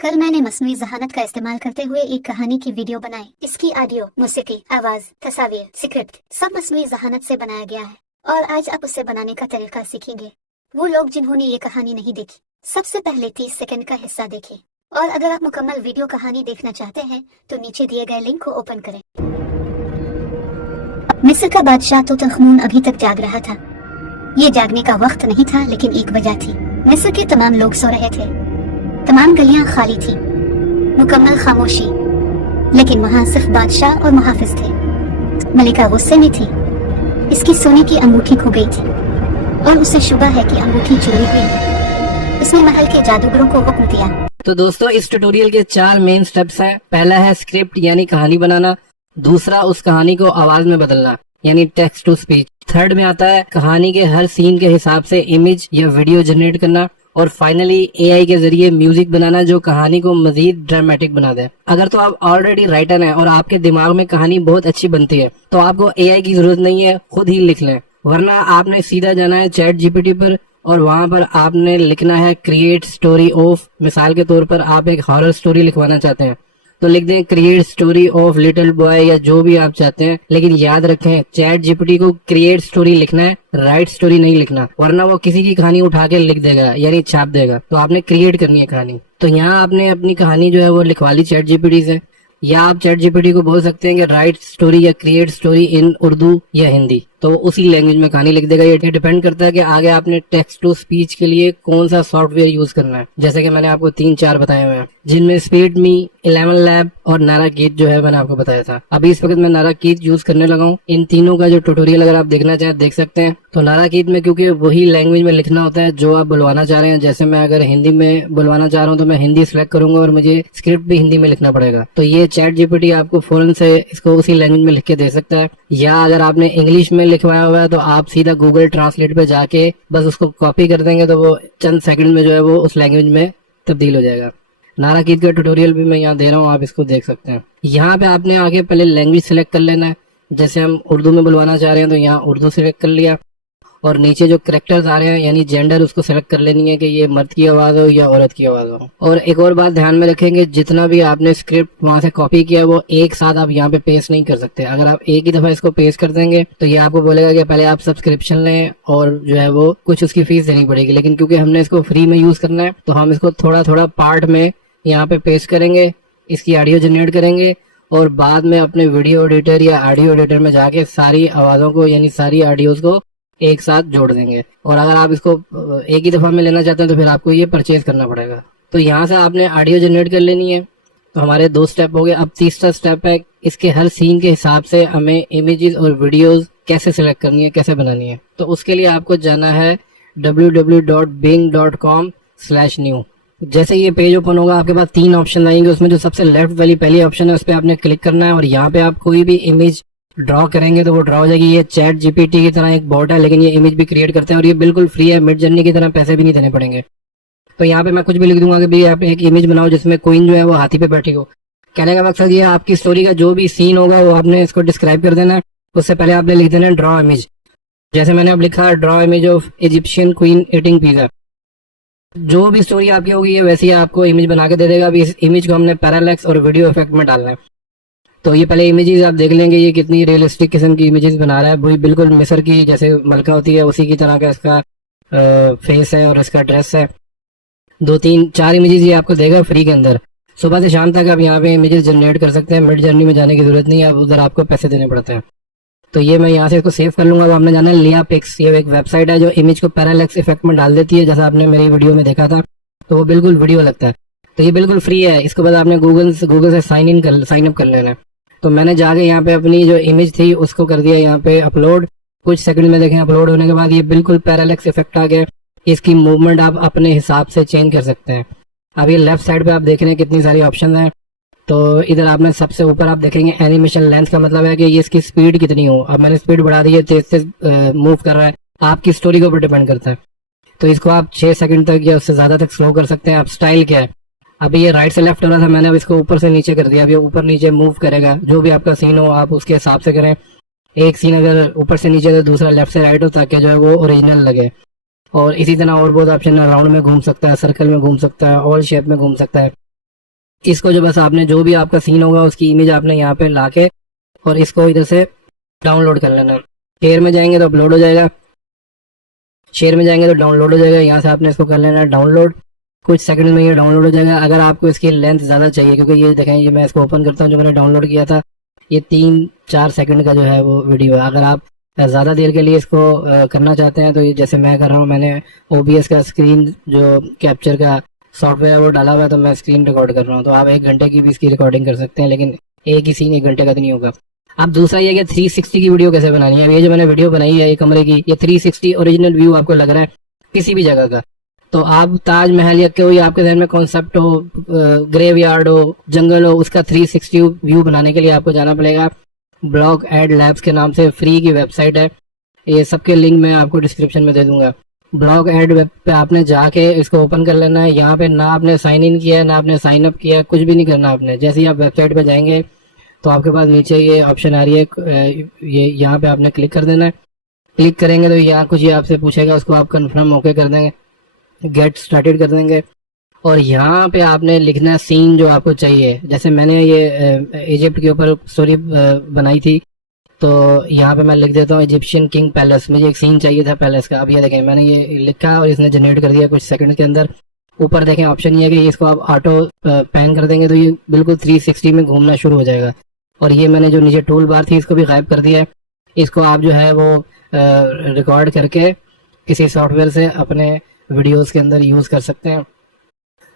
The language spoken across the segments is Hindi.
कल मैंने मसनूई जहानत का इस्तेमाल करते हुए एक कहानी की वीडियो बनाई। इसकी ऑडियो, मौसीकी, आवाज, तस्वीर, स्क्रिप्ट सब मसनूई जहानत से बनाया गया है और आज आप उसे बनाने का तरीका सीखेंगे। वो लोग जिन्होंने ये कहानी नहीं देखी, सबसे पहले 30 सेकंड का हिस्सा देखें और अगर आप मुकम्मल वीडियो कहानी देखना चाहते हैं तो नीचे दिए गए लिंक को ओपन करें। मिस्र का बादशाह तूतनखमून अभी तक जाग रहा था। ये जागने का वक्त नहीं था, लेकिन एक वजह थी। मिस्र के तमाम लोग सो रहे थे, तमाम गलियां खाली थी, मुकम्मल खामोशी, लेकिन वहाँ सिर्फ बादशाह और मुहाफिज थे। मलिका गुस्से में थी, इसकी सोने की अंगूठी खो गई थी और उसे शुबा है कि अंगूठी चोरी हुई है। उसने महल के जादूगरों को हुक्म दिया। तो दोस्तों, इस ट्यूटोरियल के 4 मेन स्टेप्स हैं। पहला है स्क्रिप्ट यानी कहानी बनाना, दूसरा उस कहानी को आवाज में बदलना यानी टेक्स्ट टू स्पीच, थर्ड में आता है कहानी के हर सीन के हिसाब से इमेज या वीडियो जनरेट करना, और फाइनली एआई के जरिए म्यूजिक बनाना जो कहानी को मजीद ड्रामेटिक बना दे। अगर तो आप ऑलरेडी राइटर हैं और आपके दिमाग में कहानी बहुत अच्छी बनती है तो आपको एआई की जरूरत नहीं है, खुद ही लिख लें। वरना आपने सीधा जाना है चैट जीपीटी पर और वहां पर आपने लिखना है क्रिएट स्टोरी ऑफ। मिसाल के तौर पर आप एक हॉरर स्टोरी लिखवाना चाहते हैं तो लिख दें create story of little boy या जो भी आप चाहते हैं। लेकिन याद रखें, चैट जीपीटी को क्रिएट स्टोरी लिखना है, राइट स्टोरी नहीं लिखना, वरना वो किसी की कहानी उठा के लिख देगा यानी छाप देगा। तो आपने क्रिएट करनी है कहानी। तो यहाँ आपने अपनी कहानी जो है वो लिखवा ली चैट जीपीटी से, या आप चैट जीपीटी को बोल सकते हैं कि राइट स्टोरी या क्रिएट स्टोरी इन उर्दू या हिंदी, तो उसी लैंग्वेज में कहानी लिख देगा। ये डिपेंड करता है कि आगे आपने टेक्स्ट टू स्पीच के लिए कौन सा सॉफ्टवेयर यूज करना है। जैसे कि मैंने आपको 3-4 बताए हुए हैं, जिनमें स्पीड मी, 11 लैब और नाराकीट जो है मैंने आपको बताया था। अभी इस वक्त मैं नाराकीट यूज करने लगा हूँ। इन तीनों का जो ट्यूटोरियल अगर आप देखना चाहें देख सकते हैं। तो नाराकीट में क्योंकि वही लैंग्वेज में लिखना होता है जो आप बुलवाना चाह रहे हैं। जैसे मैं अगर हिंदी में बुलवाना चाह रहा हूँ तो मैं हिंदी सिलेक्ट करूंगा और मुझे स्क्रिप्ट भी हिंदी में लिखना पड़ेगा। तो ये चैट जीपीटी आपको फौरन से इसको उसी लैंग्वेज में लिख के दे सकता है। या अगर आपने इंग्लिश में लिखवाया हुआ है तो आप सीधा गूगल ट्रांसलेट पे जाके बस उसको कॉपी कर देंगे तो वो चंद सेकंड में जो है वो उस लैंग्वेज में तब्दील हो जाएगा। नाराकीट का ट्यूटोरियल भी मैं यहाँ दे रहा हूँ, आप इसको देख सकते हैं। यहाँ पे आपने आगे पहले लैंग्वेज सिलेक्ट कर लेना है। जैसे हम उर्दू में बुलवाना चाह रहे हैं तो यहाँ उर्दू सिलेक्ट कर लिया और नीचे जो कैरेक्टर्स आ रहे हैं यानी जेंडर उसको सेलेक्ट कर लेनी है कि ये मर्द की आवाज हो या औरत की आवाज हो। और एक और बात ध्यान में रखेंगे, जितना भी आपने स्क्रिप्ट वहां से कॉपी किया वो एक साथ आप यहाँ पे पेस्ट नहीं कर सकते। अगर आप एक ही दफा इसको पेस्ट कर देंगे तो ये आपको बोलेगा कि पहले आप सब्सक्रिप्शन लें और जो है वो कुछ उसकी फीस देनी पड़ेगी। लेकिन क्योंकि हमने इसको फ्री में यूज करना है तो हम इसको थोड़ा थोड़ा पार्ट में यहाँ पे पेस्ट करेंगे, इसकी ऑडियो जनरेट करेंगे और बाद में अपने वीडियो एडिटर या ऑडियो एडिटर में जाके सारी आवाजों को यानी सारी ऑडियोज को एक साथ जोड़ देंगे। और अगर आप इसको एक ही दफा में लेना चाहते हैं तो फिर आपको ये परचेज करना पड़ेगा। तो यहाँ से आपने ऑडियो जनरेट कर लेनी है। तो हमारे 2 स्टेप हो गए। अब तीसरा स्टेप है इसके हर सीन के हिसाब से हमें इमेजेस और वीडियोस कैसे सिलेक्ट करनी है, कैसे बनानी है। तो उसके लिए आपको जाना है www.bing.com/new। जैसे ये पेज ओपन होगा आपके पास 3 ऑप्शन आएंगे। उसमें जो सबसे लेफ्ट वाली पहली ऑप्शन है उस पर आपने क्लिक करना है और यहाँ पे आप कोई भी इमेज ड्रॉ करेंगे तो वो ड्रॉ हो जाएगी। ये चैट जीपीटी की तरह एक बॉट है लेकिन ये इमेज भी क्रिएट करते हैं और ये बिल्कुल फ्री है, मिड जर्नी की तरह पैसे भी नहीं देने पड़ेंगे। तो यहाँ पे मैं कुछ भी लिख दूंगा कि भाई आप एक इमेज बनाओ जिसमें क्वीन जो है वो हाथी पे बैठी हो। कहने का मकसद ये है आपकी स्टोरी का जो भी सीन होगा वो आपने इसको डिस्क्राइब कर देना है। उससे पहले आपने लिख देना है ड्रॉ इमेज। जैसे मैंने अब लिखा draw image of Egyptian queen eating pizza. जो भी स्टोरी आपकी होगी ये वैसे ही आपको इमेज बना के दे देगा। अभी इस इमेज को हमने पैरालैक्स और वीडियो इफेक्ट में डालना है। तो ये पहले इमेजेस आप देख लेंगे ये कितनी रियलिस्टिक किस्म की इमेजेस बना रहा है। वही बिल्कुल मिस्र की जैसे मलका होती है उसी की तरह का इसका फेस है और इसका ड्रेस है। 2-3-4 इमेजेस ये आपको देगा फ्री के अंदर। सुबह से शाम तक आप यहाँ पे इमेजेस जनरेट कर सकते हैं। मिड जर्नी में जाने की जरूरत नहीं है, अब उधर आपको पैसे देने पड़ते हैं। तो ये मैं यहाँ से इसको सेव कर लूंगा। अब हमने जाना है लिया पिक्स। ये एक वेबसाइट है जो इमेज को पैरालैक्स इफेक्ट में डाल देती है, जैसा आपने मेरी वीडियो में देखा था। तो वो बिल्कुल वीडियो लगता है। तो ये बिल्कुल फ्री है। इसके बाद आपने गूगल से साइन अप कर लेना है। तो मैंने जाके यहाँ पे अपनी जो इमेज थी उसको कर दिया यहाँ पे अपलोड। कुछ सेकंड में देखें अपलोड होने के बाद ये बिल्कुल पैरालैक्स इफेक्ट आ गया। इसकी मूवमेंट आप अपने हिसाब से चेंज कर सकते हैं। अब ये लेफ्ट साइड पे आप देख रहे हैं कितनी सारी ऑप्शन है। तो इधर आपने सबसे ऊपर आप देखेंगे एनिमेशन लेंथ का मतलब है कि ये इसकी स्पीड कितनी हो। अब मैंने स्पीड बढ़ा दी है, तेज से मूव कर रहा है। आपकी स्टोरी के ऊपर डिपेंड करता है। तो इसको आप 6 सेकंड तक या उससे ज्यादा तक स्लो कर सकते हैं। अब स्टाइल क्या है, अभी ये राइट से लेफ्ट हो रहा था, मैंने अब इसको ऊपर से नीचे कर दिया। अब ये ऊपर नीचे मूव करेगा। जो भी आपका सीन हो आप उसके हिसाब से करें। एक सीन अगर ऊपर से नीचे तो दूसरा लेफ्ट से राइट हो ताकि जो है वो ओरिजिनल लगे। और इसी तरह और बहुत ऑप्शन है। राउंड में घूम सकता है, सर्कल में घूम सकता है, ऑल शेप में घूम सकता है। इसको जो बस आपने जो भी आपका सीन होगा उसकी इमेज आपने यहाँ पे लाके और इसको इधर से डाउनलोड कर लेना। शेयर में जाएंगे तो अपलोड हो जाएगा, शेयर में जाएंगे तो डाउनलोड हो जाएगा। यहाँ से आपने इसको कर लेना डाउनलोड, कुछ सेकंड में ये डाउनलोड हो जाएगा। अगर आपको इसकी लेंथ ज़्यादा चाहिए, क्योंकि ये देखें, ये मैं इसको ओपन करता हूँ, जो मैंने डाउनलोड किया था ये 3-4 सेकंड का जो है वो वीडियो है। अगर आप ज़्यादा देर के लिए इसको करना चाहते हैं तो ये जैसे मैं कर रहा हूँ, मैंने OBS का स्क्रीन जो कैप्चर का सॉफ्टवेयर है वो डाला हुआ है, तो मैं स्क्रीन रिकॉर्ड कर रहा हूँ। तो आप 1 घंटे की भी इसकी रिकॉर्डिंग कर सकते हैं, लेकिन एक ही सीन 1 घंटे का तो नहीं होगा। अब दूसरा ये कि 360 की वीडियो कैसे बनानी है। ये जो मैंने वीडियो बनाई है ये कमरे की, ये 360 ओरिजिनल व्यू आपको लग रहा है किसी भी जगह का। तो आप ताजमहल या कोई आपके ध्यान में कॉन्सेप्ट हो, ग्रेवयार्ड हो, जंगल हो, उसका 360 व्यू बनाने के लिए आपको जाना पड़ेगा ब्लॉग एड लैब्स के नाम से फ्री की वेबसाइट है। ये सबके लिंक मैं आपको डिस्क्रिप्शन में दे दूंगा। ब्लॉग एड वेब पे आपने जाके इसको ओपन कर लेना है। यहाँ पे ना आपने साइन इन किया है ना आपने साइन अप किया है, कुछ भी नहीं करना आपने। जैसे ही आप वेबसाइट पे जाएंगे तो आपके पास नीचे ये ऑप्शन आ रही है, ये यहाँ पे आपने क्लिक कर देना है। क्लिक करेंगे तो यहाँ कुछ ये आपसे पूछेगा, उसको आप कन्फर्म ओके कर देंगे, गेट स्टार्टेड कर देंगे। और यहाँ पे आपने लिखना सीन जो आपको चाहिए। जैसे मैंने ये इजिप्ट के ऊपर स्टोरी बनाई थी, तो यहाँ पे मैं लिख देता हूँ इजिप्शियन किंग पैलेस। मुझे एक सीन चाहिए था पैलेस का। अब ये देखें मैंने ये लिखा और इसने जनरेट कर दिया कुछ सेकंड के अंदर। ऊपर देखें ऑप्शन ये है कि इसको आप ऑटो पैन कर देंगे तो ये बिल्कुल 360 में घूमना शुरू हो जाएगा। और ये मैंने जो नीचे टूल बार थी इसको भी गायब कर दिया है। इसको आप जो है वो रिकॉर्ड करके किसी सॉफ्टवेयर से अपने वीडियोस के अंदर यूज़ कर सकते हैं।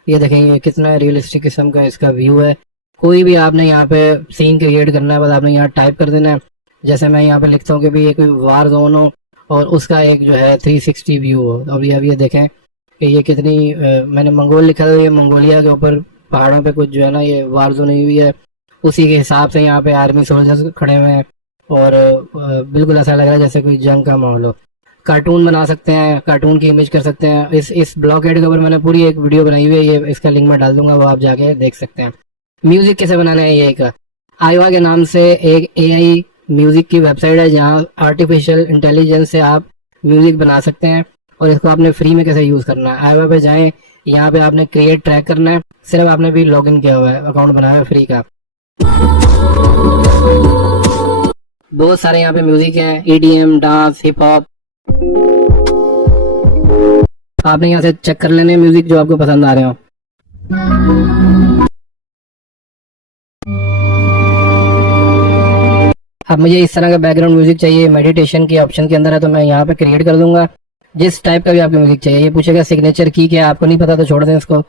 ये देखें ये कितना रियलिस्टिक किस्म का इसका व्यू है। कोई भी आपने यहाँ पे सीन क्रिएट करना है, बस आपने यहाँ टाइप कर देना है। जैसे मैं यहाँ पे लिखता हूँ कि भाई ये कोई वार जोन हो और उसका एक जो है 360 व्यू हो। अब ये देखें कि ये कितनी मैंने मंगोल लिखा था, ये मंगोलिया के ऊपर पहाड़ों पे कुछ जो है ना ये वार जोन हुई है, उसी के हिसाब से यहाँ पे आर्मी सोल्जर्स खड़े हुए हैं और बिल्कुल ऐसा लग रहा है जैसे कोई जंग का माहौल हो। कार्टून बना सकते हैं, कार्टून की इमेज कर सकते हैं। इस ब्लॉग एड के ऊपर मैंने पूरी एक वीडियो बनाई हुई है, ये इसका लिंक मैं डाल दूंगा, वो आप जाके देख सकते हैं। म्यूजिक कैसे बनाना है AI का। आईवा के नाम से एक AI म्यूजिक की वेबसाइट है जहाँ आर्टिफिशियल इंटेलिजेंस से आप म्यूजिक बना सकते हैं और इसको आपने फ्री में कैसे यूज करना है। आईवा पे जाएं, यहाँ पे आपने क्रिएट ट्रैक करना है। सिर्फ आपने भी लॉग इन किया हुआ है, अकाउंट बनाया है फ्री का। बहुत सारे यहाँ पे म्यूजिक है, EDM, डांस, हिप हॉप। आपने यहाँ से चेक कर लेने म्यूजिक जो आपको पसंद आ रहे हो। अब मुझे इस तरह का बैकग्राउंड म्यूजिक चाहिए, मेडिटेशन की ऑप्शन के अंदर है, तो मैं यहाँ पे क्रिएट कर दूंगा। जिस टाइप का भी आपको म्यूजिक चाहिए। ये पूछेगा सिग्नेचर की क्या, आपको नहीं पता तो छोड़ दें इसको।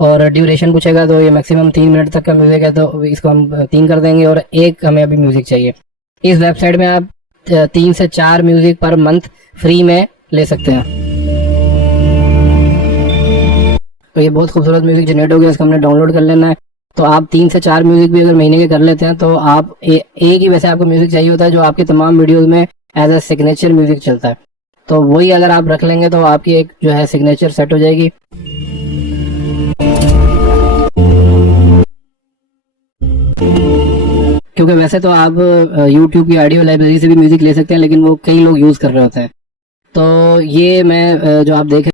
और ड्यूरेशन पूछेगा, तो ये मैक्सिमम 3 मिनट तक का म्यूजिक है तो इसको हम 3 कर देंगे। और एक हमें अभी म्यूजिक चाहिए। इस वेबसाइट में आप 3 से 4 म्यूजिक पर मंथ फ्री में ले सकते हैं। तो ये बहुत खूबसूरत म्यूजिक जनरेट हो गया, इसको हमने डाउनलोड कर लेना है। तो आप 3 से 4 म्यूजिक भी अगर महीने के कर लेते हैं तो आप एक ही वैसे आपको म्यूजिक चाहिए होता है जो आपके तमाम वीडियोस में एज अ सिग्नेचर म्यूजिक चलता है। तो वही अगर आप रख लेंगे तो आपकी एक जो है सिग्नेचर सेट हो जाएगी। क्योंकि वैसे तो आप YouTube की ऑडियो लाइब्रेरी से भी म्यूजिक ले सकते हैं, लेकिन वो कई लोग यूज कर रहे होते हैं। तो ये मैं जो आप देख